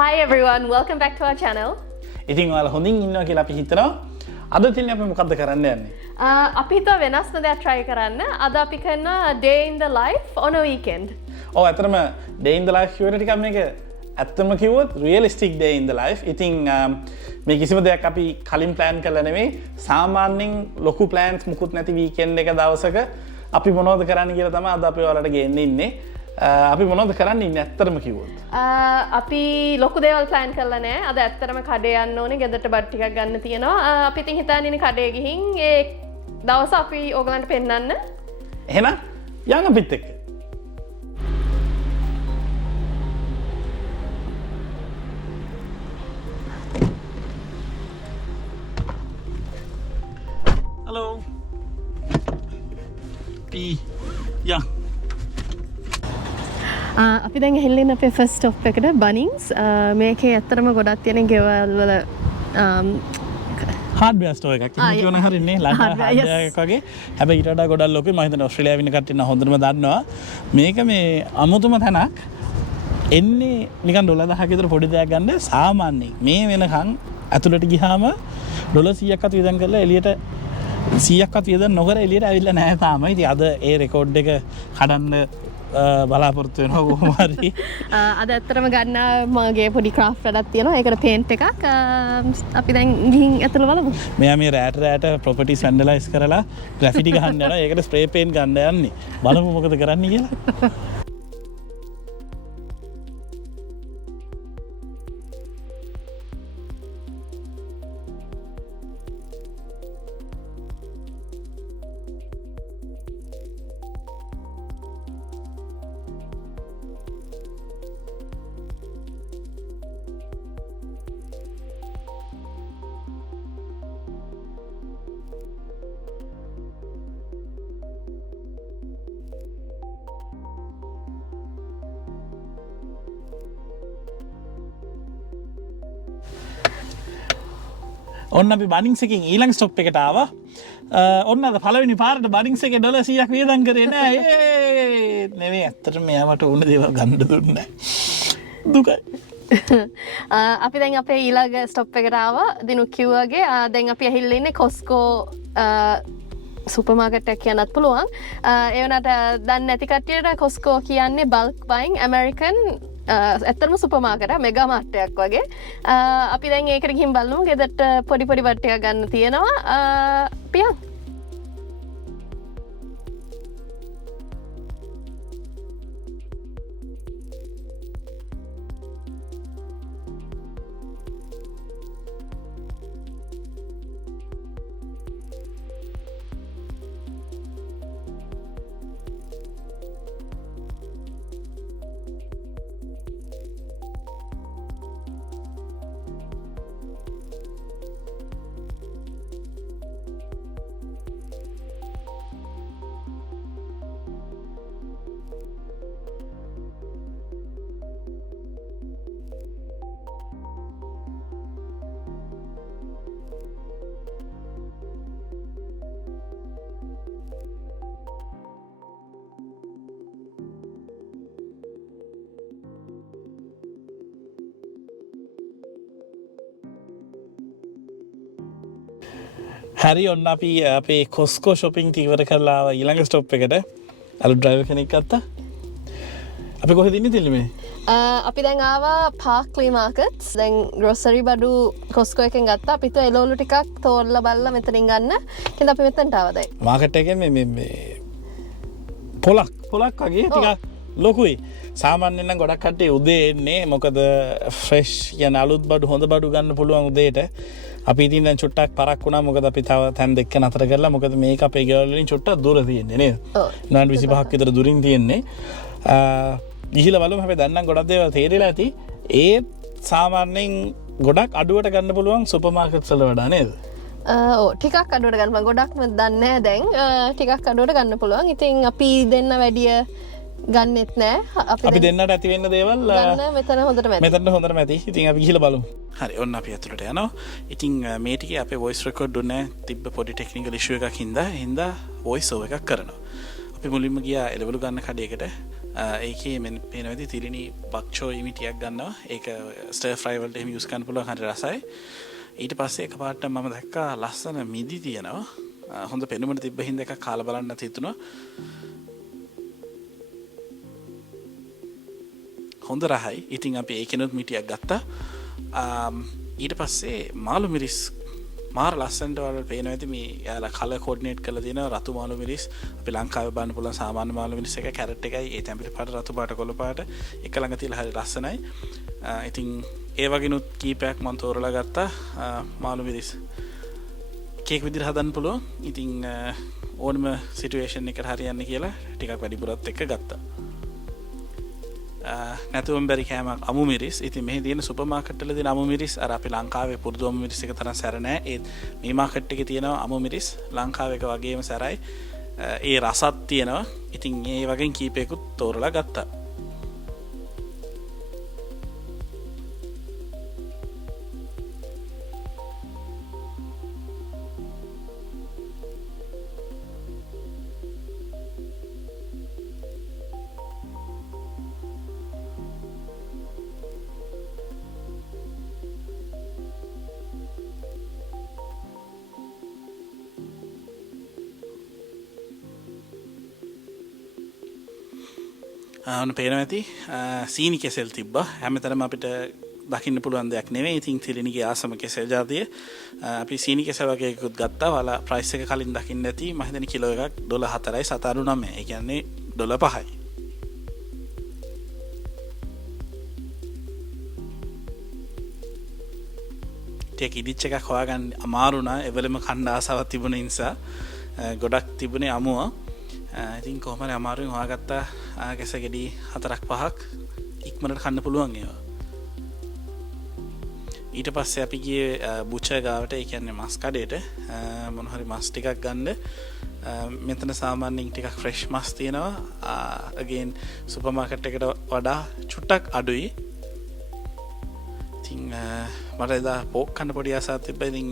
Hi everyone, welcome back to our channel. ඉතින් ඔයාලා හොඳින් ඉන්නවා කියලා අපි හිතනවා. අද තින්නේ අපි මොකද්ද කරන්න යන්නේ? අපි හිතුවා වෙනස්ම දෙයක් try කරන්න. අද අපි කරනවා day in the life on a weekend. ඔව් ඇත්තටම day in the life කියන ටිකක් මේක ඇත්තම කිව්වොත් realistic day in the life. ඉතින් මේ කිසිම දෙයක් අපි කලින් plan කරලා නෙමෙයි. සාමාන්‍යයෙන් ලොකු plans මුකුත් නැති weekend එක දවසක අපි මොනවද කරන්න කියලා තමයි අද අපි ඔයාලට ගෙන්න ඉන්නේ. අපි මොනවද කරන්න ඉන්නේ ඇත්තටම කිව්වොත්? අපි ලොකු දේවල් plan කරලා නැහැ. අද ඇත්තටම කඩේ යන්න ඕනේ. ගෙදරට බඩ ටිකක් ගන්න තියෙනවා. අපි ඉතින් හිතන්නේ ඉන්නේ කඩේ ගිහින් ඒ දවස අපි ඕගලන්ට පෙන්නන්න. එහෙනම් යන්න අපිත් එක්ක. Hello. Yeah. අපි දැන් ඇහිල්ලෙන් අපේ ෆස්ට් ස්ටොප් එකට බනින්ස්. මේකේ ඇත්තටම ගොඩක් තියෙන ගෙවල් වල හાર્ඩ්වෙයාර් ස්ටෝර් එකක්. ඉතින් කියවන හරින්නේ ලංකා හાર્ඩ්වෙයාර් එකක් වගේ. හැබැයි ඊට වඩා ගොඩක් ලොකුයි. මම හිතන්නේ ඕස්ට්‍රේලියාවේ ඉන්න කට්ටිය නම් හොඳටම දන්නවා. මේක මේ අමුතුම තැනක්. එන්නේ නිකන් ඩොලර් 10ක විතර පොඩි දෙයක් ගන්න සාමාන්‍යයෙන්. මේ වෙනකන් ඇතුළට ගියාම ඩොලර් 100ක්වත් වියදම් කරලා එළියට 100ක්වත් වියදම් නොකර එළියට ඇවිල්ලා නැහැ තාම. ඉතින් අද ඒ රෙකෝඩ් එක කඩන්න බලාපොරොත්තු වෙනවා කොහොම හරි. අද ඇත්තටම ගන්න මගේ පොඩි ක්‍රාෆ්ට් වැඩක් තියෙනවා. ඒකට පේන්ට් එකක් අපි දැන් ගිහින් ඇතුළ බලමු. මෙයා මේ රෑට ප්‍රොපර්ටිස් වැන්ඩලයිස් කරලා ග්‍රැෆිටි ගහන්න යනවා. ඒකට ස්ප්‍රේ පේන්ට් ගන්න යන්නේ. බලමු මොකද කරන්න කියලා. ඔන්න අපි බනින්ස් එකෙන් ඊළඟ ස්ටොප් එකට ආවා. ඔන්න අද පළවෙනි පාරට බනින්ස් එකේ ඩොලර් 100ක් වියදම් කරේ නෑ. නෙවෙයි ඇත්තටම මෙයාට ඕන දේවල් ගන්න දුන්නේ නෑ. දුකයි. අපි දැන් අපේ ඊළඟ ස්ටොප් එකට ආවා. දිනු කිව්වාගේ දැන් අපි ඇහිල්ලා ඉන්නේ කොස්කෝ සුපර් මාකට් එකක් කියන්නත් පුළුවන්. ඒ වුණාට දන්නේ නැති කට්ටියට කොස්කෝ කියන්නේ බල්ක් බයින් ඇමරිකන් ඇත්තටම සුපර් මාකට් මෙගා මාර්ට්යක් වගේ. අපි දැන් ඒකට ගිහින් බලමු. ගෙදරට පොඩි පොඩි බට් ටිකක් ගන්න තියෙනවා. පියන්. හරි ඔන්න අපි අපේ කොස්කෝ shopping ඉවර කරලා ආවා ඊළඟ ස්ටොප් එකට. අලුත් ඩ්‍රයිවර් කෙනෙක් ගත්තා. අපි කොහෙද ඉන්නේ තිල්ලි අපි දැන් ආවා පාක්ලි මාකට්ස්. දැන් ග්‍රොසරි බඩු කොස්කෝ එකෙන් ගත්තා. අපි හිතුවා එළවලු ටිකක් තෝරලා බලලා මෙතනින් ගන්න. එහෙනම් අපි මෙතනට ආවා දැන්. මාකට් එකේ මේ පොලක් වගේ ටිකක් ලොකුයි. සාමාන්‍යයෙන් නම් ගොඩක් කට්ටිය උදේ එන්නේ. මොකද ෆ්‍රෙෂ් යන අලුත් බඩු හොඳ බඩු ගන්න පුළුවන් උදේට. අපි ඉතින් දැන් චුට්ටක් පරක් වුණා. මොකද අපි තව තැන් දෙක නතර කරලා මොකද මේක අපේ ගෙවල් වලින් චුට්ටක් දුර තියෙන්නේ නේද? විනාඩි 25ක් විතර දුරින් තියෙන්නේ. ගිහිල්ලා බලමු. හැබැයි දැන් නම් ගොඩක් දේවල් තේරිලා ඇති. ඒ සාමාන්‍යයෙන් ගොඩක් අඩුවට ගන්න පුළුවන් සුපර් මාකට්ස් වල වඩා නේද? ටිකක් අඩුවට ගන්න පුළුවන්. ගොඩක්ම දන්නේ නැහැ දැන්. ටිකක් අඩුවට ගන්න පුළුවන්. ඉතින් අපි දෙන්න වැඩිය ගන්නෙත් නෑ. අපි දෙන්නට ඇති වෙන්න දේවල් ගන්න මෙතන හොඳටම ඇති. මෙතන හොඳටම ඇති. ඉතින් අපි ගිහලා බලමු. හරි ඔන්න අපි ඇතුළට යනවා. ඉතින් මේ ටිකේ අපේ voice record දුන්නේ තිබ්බ පොඩි technical issue එකක් හින්දා voice over එකක් කරනවා. අපි මුලින්ම ගියා එළවලු ගන්න කඩේකට. ඒකේ මෙන්න පේනවාද තිරිණි බක්ෂෝ ඉමිටියක් ගන්නවා. ඒක ස්ටර් ෆ්‍රයි වලට එහෙම යූස් කරන්න පුළුවන් හරි රසයි. ඊට පස්සේ එකපාරට මම දැක්කා ලස්සන මිදි තියෙනවා. හොඳ පෙනුමට තිබ්බ හින්දා එකක් කාලා බලන්න හිතුණා. හොඳ රහයි. ඉතින් අපි ඒකෙනුත් මිටියක් ගත්තා. ඊට පස්සේ මාළු මිරිස් මාර ලස්සනට වල පේනවා ඇති මේ යාලා කලර් කෝඩිනේට් කරලා තියෙනවා රතු මාළු මිරිස්. අපි ලංකාවේ බලන්න පුළුවන් සාමාන්‍ය මාළු මිරිස් එක කැරට් එකයි ඒ තැඹිලි පාට රතු පාට කොළ පාට එක ළඟ තියලා හරි ලස්සනයි. ඉතින් ඒ වගේනුත් කීපයක් මම තෝරලා ගත්තා මාළු මිරිස්. කේක් විදිහට හදන්න පුළුවන්. ඉතින් ඕනම සිටුේෂන් එකට හරියන්නේ කියලා ටිකක් වැඩිපුරත් එක්ක ගත්තා. නැතුවම බැරි කෑමක් අමු මිරිස්. ඉතින් මෙහි තියෙන සුපර් මාකට් වල තියෙන අමු මිරිස් අර අපි ලංකාවේ පුරුදු අමු මිරිස් එක තරම් සැර නෑ. ඒ මේ මාකට් එකේ තියෙන අමු මිරිස් ලංකාවේ එක වගේම සැරයි. ඒ රසත් තියෙනවා. ඉතින් ඒ වගේ කීපයකුත් තෝරලා ගත්තා. ඔන්න පේනවා ඇති සීනි කෙසෙල් තිබ්බා. හැමතැනම අපිට දකින්න පුළුවන් දෙයක් නෙවෙයි. ඉතින් තිරිණිගේ ආසම කෙසෙල් ජාතිය. අපි සීනි කෙසෙල් වගේ එකකුත් ගත්තා. වල ප්‍රයිස් එක කලින් දකින්න ඇති. මම හිතන්නේ කිලෝ එකක් $4යි 7.9. ඒ කියන්නේ $5යි. ටික ඉදිච්ච එකක් හොයාගන්න අමාරු නා. එවලම කණ්ඩ ආසාවක් තිබුණ නිසා ගොඩක් තිබුණේ අමුව. ඉතින් කොහොම හරි අමාරුවෙන් හොයාගත්තා කැස ගෙඩි 4-5ක් ඉක්මනට කන්න පුළුවන් ඒවා. ඊට පස්සේ අපි ගියේ බුචර් ගාවට. ඒ කියන්නේ මස් කඩේට මොන හරි මස් ටිකක් ගන්න. මෙතන සාමාන්‍යයෙන් ටිකක් ෆ්‍රෙෂ් මස් තියෙනවා. අගේන් සුපර් මාකට් එකට වඩා චුට්ටක් අඩුයි. ඉතින් මට එදා පෝක් කන්න පොඩි ආසාවක් තිබ්බා. ඉතින්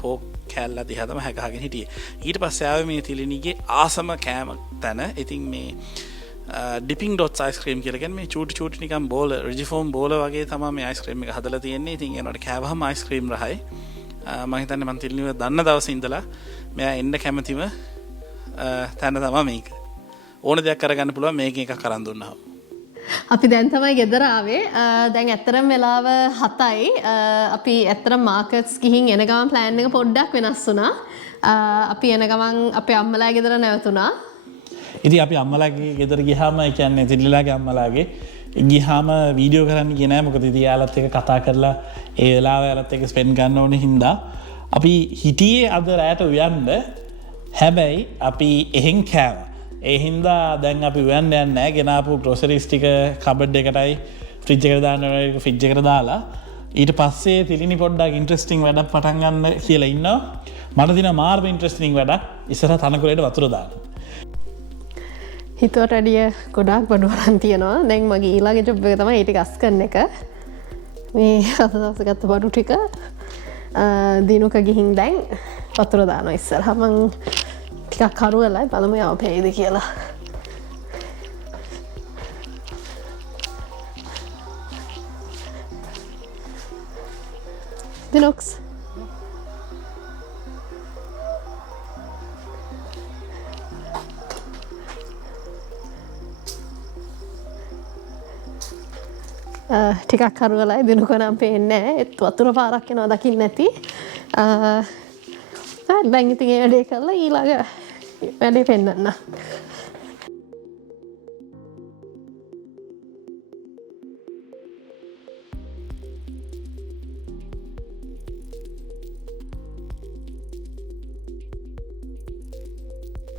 පෝක් කෑල්ල දිහා තමයි හැගහගෙන හිටියේ. ඊට පස්සේ ආවේ මේ තිලිනිගේ ආසම කෑම තැන. ඉතින් මේ ඩිපින් ඩොට්ස් අයිස්ක්‍රීම් කියලා කියන්නේ මේ චූටි චූටි නිකන් බෝල රිජිෆෝම් බෝල වගේ තමයි මේ අයිස්ක්‍රීම් එක හදලා තියෙන්නේ. ඉතින් ඒනට කෑවහම අයිස්ක්‍රීම් රහයි. මම හිතන්නේ මම තිලිනිව දන්න දවසේ ඉඳලා මෙයා එන්න කැමතිම තැන තමයි මේක. ඕන දෙයක් කරගන්න පුළුවන් මේකෙන් එකක් අරන් දුන්නා. අපි දැන් තමයි ගෙදර ආවේ. දැන් ඇත්තරම් වෙලාව 7යි. අපි ඇත්තරම් මාකට්ස් ගිහින් එන ගමන් ප්ලෑන් එක පොඩ්ඩක් වෙනස් වුණා. අපි එන ගමන් අපේ අම්මලා ගෙදර නැවතුණා. ඉතින් අපි අම්මලාගේ ගෙදර ගියාම ඒ කියන්නේ තිරිලාගේ අම්මලාගේ ගියාම වීඩියෝ කරන්න ගියේ නෑ. මොකද ඉතින් යාලත් එක්ක කතා කරලා ඒ වෙලාව යාලත් එක්ක ස්පෙන්ඩ් ගන්න ඕනේ හින්දා අපි හිටියේ අද රැයට උයන්න. හැබැයි අපි එහෙන් කෑවා. ඒ හින්දා දැන් අපි උයන්න යන්නේ නැහැ. ගෙනාපු ග්‍රොසරිස් ටික කබඩ් එකටයි ෆ්‍රිජ් එකට දාන්න ඕනේ. ෆ්‍රිජ් එකට දාලා ඊට පස්සේ තිලිනි පොඩ්ඩක් ඉන්ට්‍රස්ටිං වැඩක් පටන් ගන්න කියලා ඉන්නවා. මට දින මාර්ම ඉන්ට්‍රස්ටිං වැඩක් ඉස්සරහ තනකොළේට වතුර දාන්න. හිතුවට වැඩිය ගොඩාක් බඩු අරන් තියෙනවා. දැන් මගේ ඊළඟ ජොබ් එක තමයි ඒ ටික අස් කරන එක. මේ අදහස ගත්ත බඩු ටික දිනුක ගිහින් දැන් වතුර දානවා ඉස්සරහ. මං ටිකක් කරුවලයි බලමු යව පෙයිද කියලා. දිනොක්ස් ටිකක් කරුවලයි දිනුක නම් පේන්නේ නැහැ. ඒත් වතුර පාරක් යනවා දකින්න නැති. දැන් ඉතින් ඒ වැඩේ කරලා ඊළඟ වැඩේ පෙන්නන්න.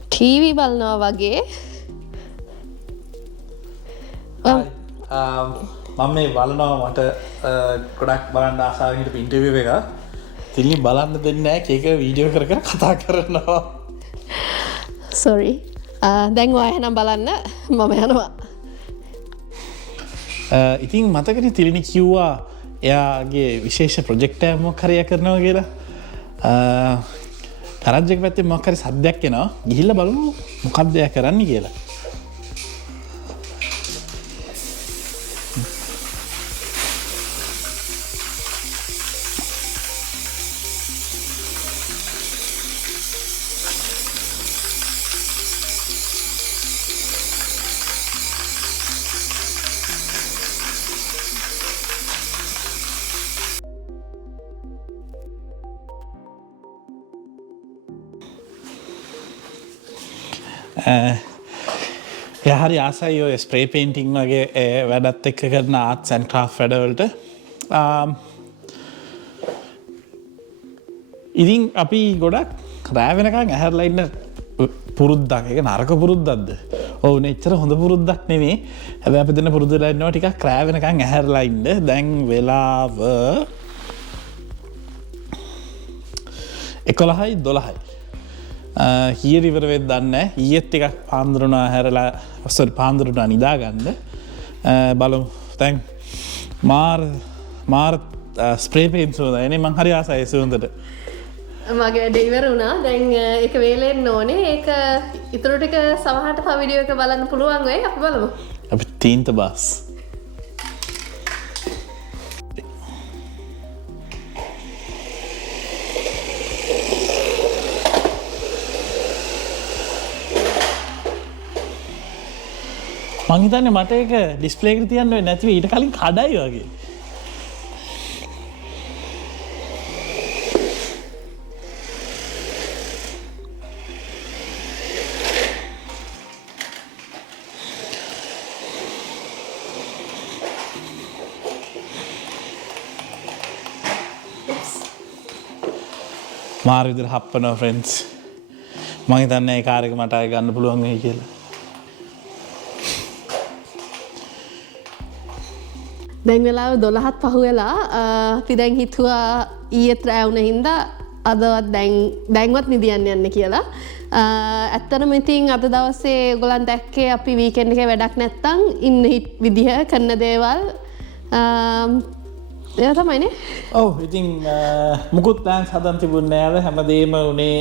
ටීවී බලනවා වගේ. මම මේ බලනවා මට ගොඩක් බලන්න ආසාවෙන් හිටපු ඉන්ටර්විව් එක. තිලිනි බලන්න දෙන්නේ නැහැ. කේක වීඩියෝ කර කර කතා කරනවා. සොරි. දැන් ඔයා එහෙනම් බලන්න මම යනවා. ඉතින් මතකනේ තිලිනි කිව්වා එයාගේ විශේෂ ප්‍රොජෙක්ට් එකක් මොකක් හරි කරනවා කියලා. කරන්ජ් එක පැත්තේ මොකක් හරි සද්දයක් එනවා. ගිහිල්ලා බලමු මොකක්ද එයා කරන්නේ කියලා. යහරි ආසයි ඔය ස්ප්‍රේ පේන්ටිං වගේ වැඩත් එක්ක කරන ආර්ට්ස් ඇන්ඩ් ක්‍රාෆ්ට් වැඩවලට. ඉතින් අපි ගොඩක් රෑ වෙනකන් ඇහැරලා ඉන්න පුරුද්දක්. ඒක නරක පුරුද්දක්ද? ඔව් නෙච්චර හොඳ පුරුද්දක් නෙමෙයි. හැබැයි අපි දෙන්න පුරුදු වෙලා ඉන්නවා ටිකක් රෑ වෙනකන් ඇහැරලා ඉන්න. දැන් වෙලාව 11:12යි. කීයට ඉවර වෙද්ද දන්නේ නැහැ. ඊයේත් ටිකක් පාන්දරුණා හැරලා පාන්දරුණා නිදා ගන්න. බලමු. දැන් මාර ස්ප්‍රේ පේන්ට් සුවඳ එනේ මං හරි ආසයි සුවඳට. මගේ වැඩ ඉවර වුණා. දැන් ඒක වේලෙන්න ඕනේ. ඒක ඉතුරු ටික සමහරට තව වීඩියෝ එක බලන්න පුළුවන් වෙයි. අපි බලමු. අපි තීන්ත බස්. මං හිතන්නේ මට ඒක ඩිස්ප්ලේ එකට තියන්න වෙන්නේ නැතිව ඊට කලින් කඩයි වගේ. මාර විදිහට හප්පනවා ෆ්‍රෙන්ඩ්ස්. මං හිතන්නේ ඒ කාර් එක මට ආයෙ ගන්න පුළුවන් වෙයි කියලා. දැන් වෙලාව 12ත් පහු වෙලා අපි දැන් හිතුවා ඊයේත් රෑ වුණ හින්දා අදවත් දැන්වත් නිදියන්න යන්න කියලා. ඇත්තටම ඉතින් අද දවසේ ඔයගොල්ලන් දැක්කේ අපි වීකෙන්ඩ් එකේ වැඩක් නැත්තම් ඉන්න විදිහ කරන දේවල් ඒ තමයිනේ. ඔව් ඉතින් මුකුත් ප්ලෑන්ස් හදන් තිබුණේ නැහැ. හැමදේම උනේ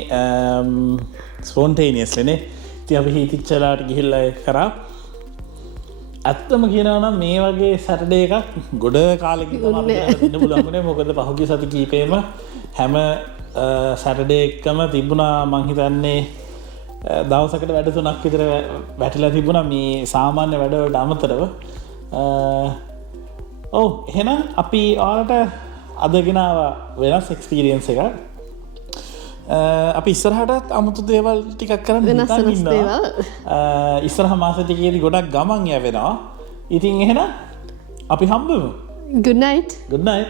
ස්පොන්ටේනියස්ලි නේ. ඉතින් අපි හිතිච්චලාට ගිහිල්ලා ඒක කරා. ඇත්තම කියනවා නම් මේ වගේ සැටර්ඩේ එකක් ගොඩ කාලෙකින් තමයි අපිට ඉන්න පුළුවන් වුණේ. මොකද පහුගිය සති කීපෙම හැම සැටර්ඩේ එකම තිබුණා මං හිතන්නේ දවසකට වැඩ 3ක් විතර වැටිලා තිබුණා මේ සාමාන්‍ය වැඩවලට අමතරව. ඔව් එහෙනම් අපි ඔයාලට අද ගෙනාව වෙනස් එක්ස්පීරියන්ස් එකක්. අපි ඉස්සරහටත් අමුතු දේවල් ටිකක් කරන්න හිතන් ඉන්නවා. ඉස්සරහ මාස ටිකේදී ගොඩක් ගමන් යවෙනවා. ඉතින් එහෙනම් අපි හම්බෙමු. Good night. Good night.